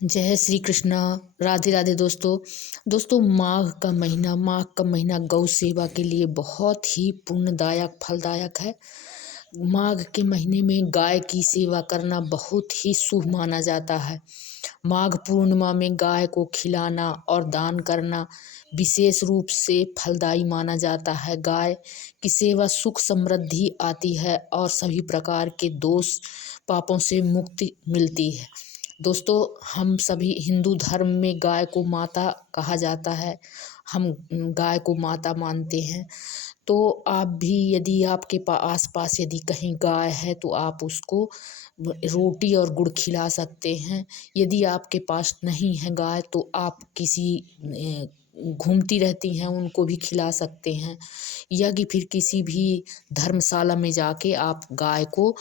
जय श्री कृष्णा। राधे राधे दोस्तों। माघ का महीना गौ सेवा के लिए बहुत ही पुण्यदायक फलदायक है। माघ के महीने में गाय की सेवा करना बहुत ही शुभ माना जाता है। माघ पूर्णिमा में गाय को खिलाना और दान करना विशेष रूप से फलदायी माना जाता है। गाय की सेवा सुख समृद्धि आती है और सभी प्रकार के दोष पापों से मुक्ति मिलती है। दोस्तों, हम सभी हिंदू धर्म में गाय को माता कहा जाता है। हम गाय को माता मानते हैं। तो आप भी यदि आपके आस पास यदि कहीं गाय है तो आप उसको रोटी और गुड़ खिला सकते हैं। यदि आपके पास नहीं है गाय तो आप किसी घूमती रहती हैं उनको भी खिला सकते हैं, या कि फिर किसी भी धर्मशाला में जाके आप गाय को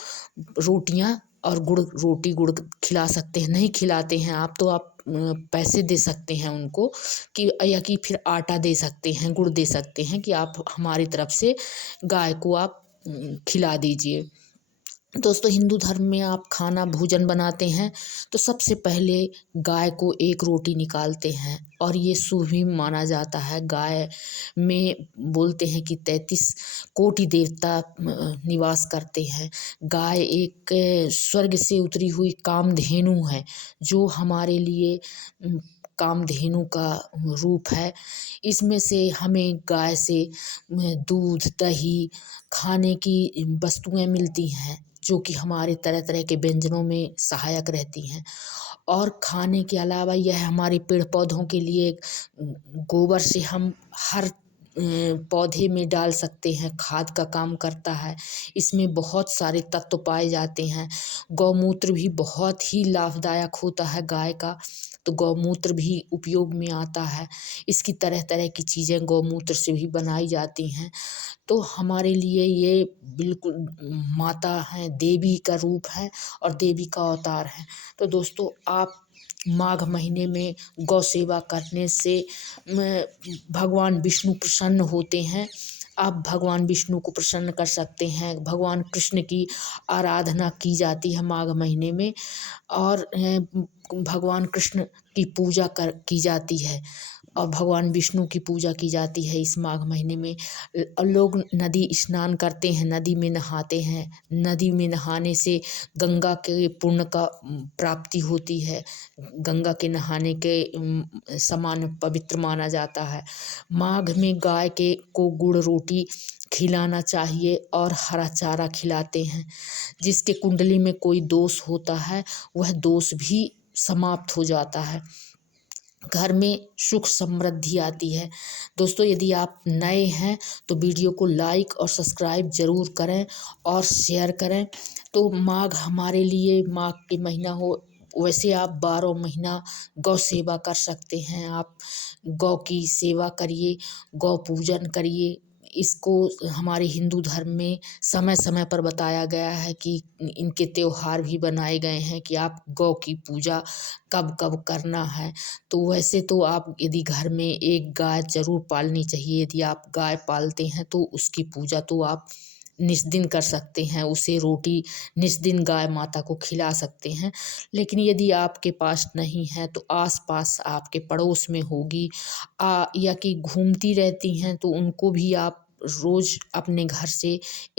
रोटियां और रोटी गुड़ खिला सकते हैं। नहीं खिलाते हैं आप तो आप पैसे दे सकते हैं उनको, कि या कि फिर आटा दे सकते हैं, गुड़ दे सकते हैं कि आप हमारी तरफ से गाय को आप खिला दीजिए। दोस्तों, हिंदू धर्म में आप खाना भोजन बनाते हैं तो सबसे पहले गाय को एक रोटी निकालते हैं और ये शुभ भी माना जाता है। गाय में बोलते हैं कि 33 कोटि देवता निवास करते हैं। गाय एक स्वर्ग से उतरी हुई कामधेनु है, जो हमारे लिए कामधेनु का रूप है। इसमें से हमें गाय से दूध, दही, खाने की वस्तुएं मिलती हैं, जो कि हमारे तरह तरह के व्यंजनों में सहायक रहती हैं। और खाने के अलावा यह हमारे पेड़ पौधों के लिए गोबर से हम हर पौधे में डाल सकते हैं, खाद का काम करता है। इसमें बहुत सारे तत्व पाए जाते हैं। गौमूत्र भी बहुत ही लाभदायक होता है गाय का, तो गौमूत्र भी उपयोग में आता है। इसकी तरह तरह की चीज़ें गौमूत्र से भी बनाई जाती हैं। तो हमारे लिए ये बिल्कुल माता हैं, देवी का रूप है और देवी का अवतार है। तो दोस्तों, आप माघ महीने में गौ सेवा करने से भगवान विष्णु प्रसन्न होते हैं। आप भगवान विष्णु को प्रसन्न कर सकते हैं। भगवान कृष्ण की आराधना की जाती है माघ महीने में, और भगवान कृष्ण की पूजा की जाती है और भगवान विष्णु की पूजा की जाती है इस माघ महीने में। लोग नदी स्नान करते हैं, नदी में नहाते हैं। नदी में नहाने से गंगा के पुण्य का प्राप्ति होती है। गंगा के नहाने के समान पवित्र माना जाता है। माघ में गाय के को गुड़ रोटी खिलाना चाहिए और हरा चारा खिलाते हैं। जिसके कुंडली में कोई दोष होता है वह दोष भी समाप्त हो जाता है। घर में सुख समृद्धि आती है। दोस्तों, यदि आप नए हैं तो वीडियो को लाइक और सब्सक्राइब ज़रूर करें और शेयर करें। तो माघ हमारे लिए, माघ के महीना हो, वैसे आप 12 महीना गौ सेवा कर सकते हैं। आप गौ की सेवा करिए, गौ पूजन करिए। इसको हमारे हिंदू धर्म में समय समय पर बताया गया है कि इनके त्योहार भी बनाए गए हैं कि आप गौ की पूजा कब कब करना है। तो वैसे तो आप यदि घर में एक गाय जरूर पालनी चाहिए। यदि आप गाय पालते हैं तो उसकी पूजा तो आप निस्दिन कर सकते हैं, उसे रोटी निस्दिन गाय माता को खिला सकते हैं। लेकिन यदि आपके पास नहीं है तो आसपास आपके पड़ोस में होगी या कि घूमती रहती हैं तो उनको भी आप रोज अपने घर से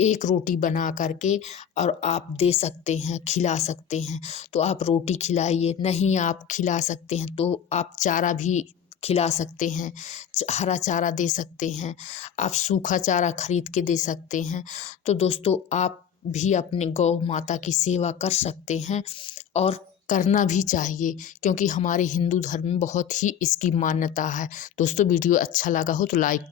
एक रोटी बना करके और आप दे सकते हैं, खिला सकते हैं। तो आप रोटी खिलाइए। नहीं आप खिला सकते हैं तो आप चारा भी खिला सकते हैं, हरा चारा दे सकते हैं, आप सूखा चारा खरीद के दे सकते हैं। तो दोस्तों, आप भी अपने गौ माता की सेवा कर सकते हैं और करना भी चाहिए, क्योंकि हमारे हिंदू धर्म में बहुत ही इसकी मान्यता है। दोस्तों, वीडियो अच्छा लगा हो तो लाइक